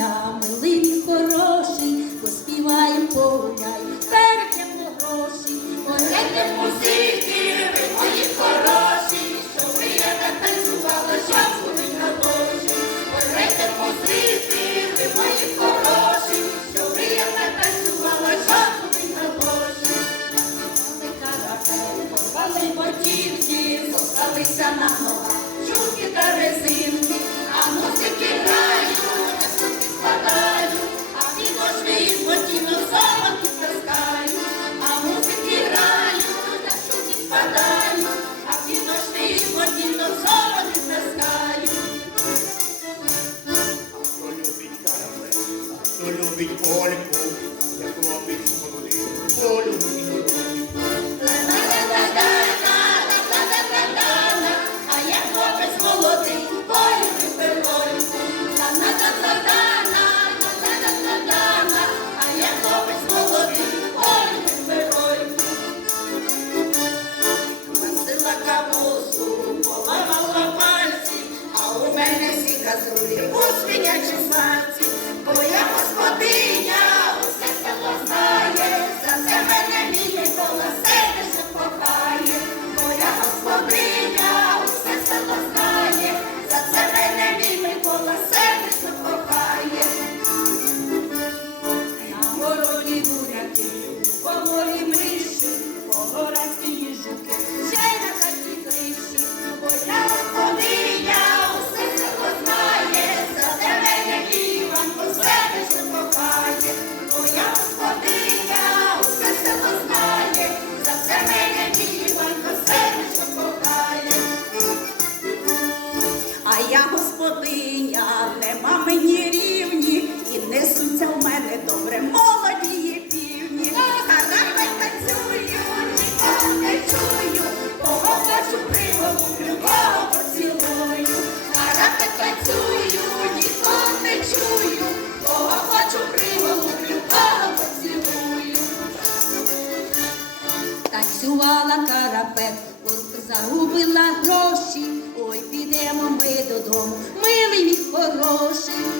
я милий, хороший, поспіваєм погуляй, перекнемо гроші, порекнем музики, ви мої хороші, що не танцювала, щоб вони хороші, порекнем музики, ви мої хороші, що не танцювала, щоб вони хороші. Порвали ботинки, зосталися на ногах, чубки та резинки. хто любить Ольку, я хлопець молодий, полюбить Ольку. А я хлопець молодий, полюбив перлоньку. А я хлопець молодий, полюбив перлоньку. Насила капусту, поламала пальці, а у мене сіка з руки, посвинячі сад. А я господиня, нема мені рівні, і несуться в мене добре молоді півні. Харапи танцюю, нікого не чую, кого хочу приводу, кого поцілую. Харапи танцюю, нікого не чую, кого хочу приводу, кого поцілую. Танцювала карапет, загубила close